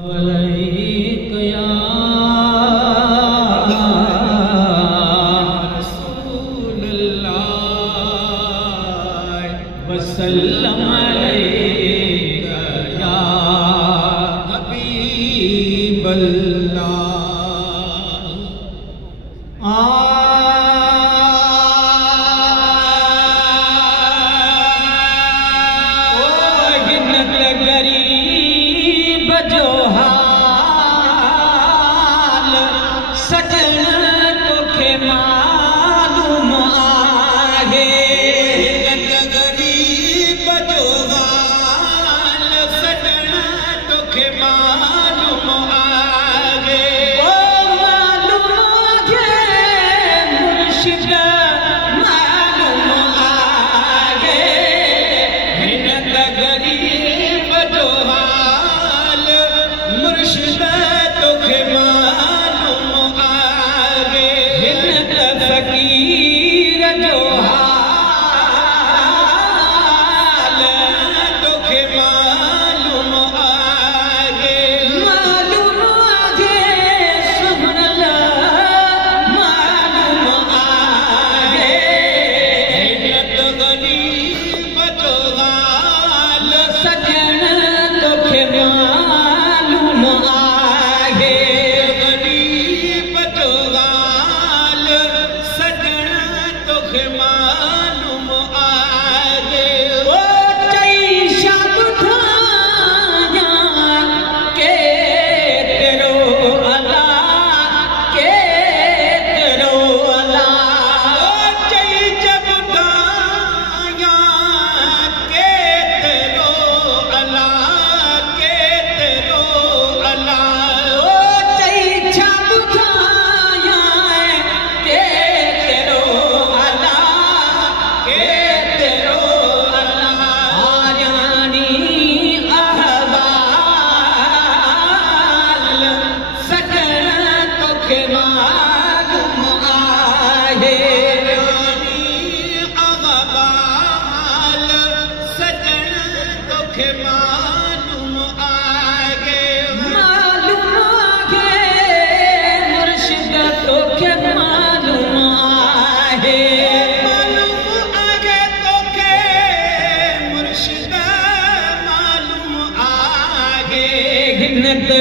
अलैक या रसूलल्लाह वसल्लम अलैका या हबीबल्लाह।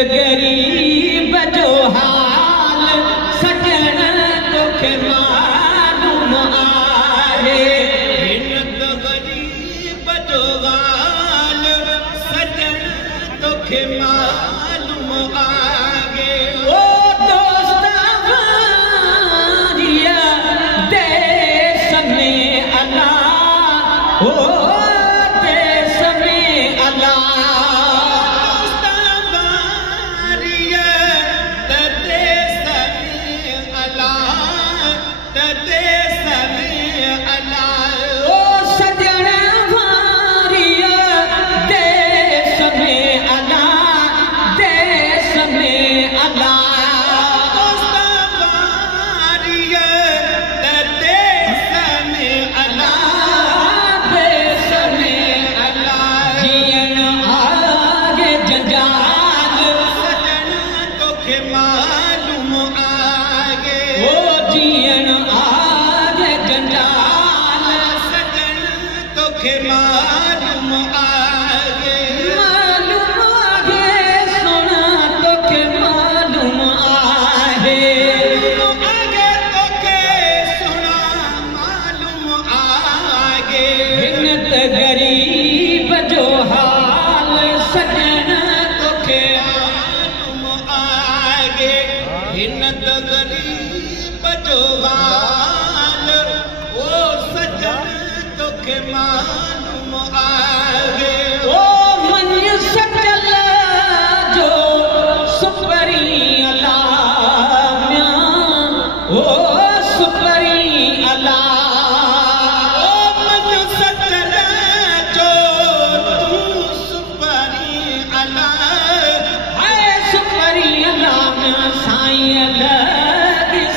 गरीब जो हाल सजन तोखे मालूम आहे। हिनत गरीब जो हाल सजन तोखे मालूम आहे। ओ दोस्त वारिया देश में अल्लाह, ओ देश में अल्लाह गरीब जो हाल सजन तोखे मालूम आहे। हिनत गरीब जो हाल ओ सजन तोखे मालूम आहे। ओ मन सचल जो सुपरी अलाह ओ सुपरी अलाह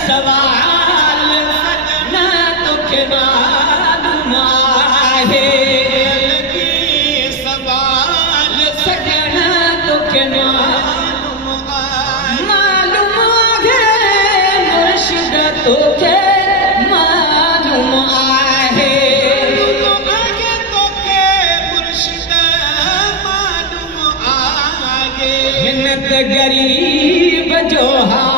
सवाल न तोखे मालूम आहे। तोखे मालूम आहे हिन त ग़रीब जो हाल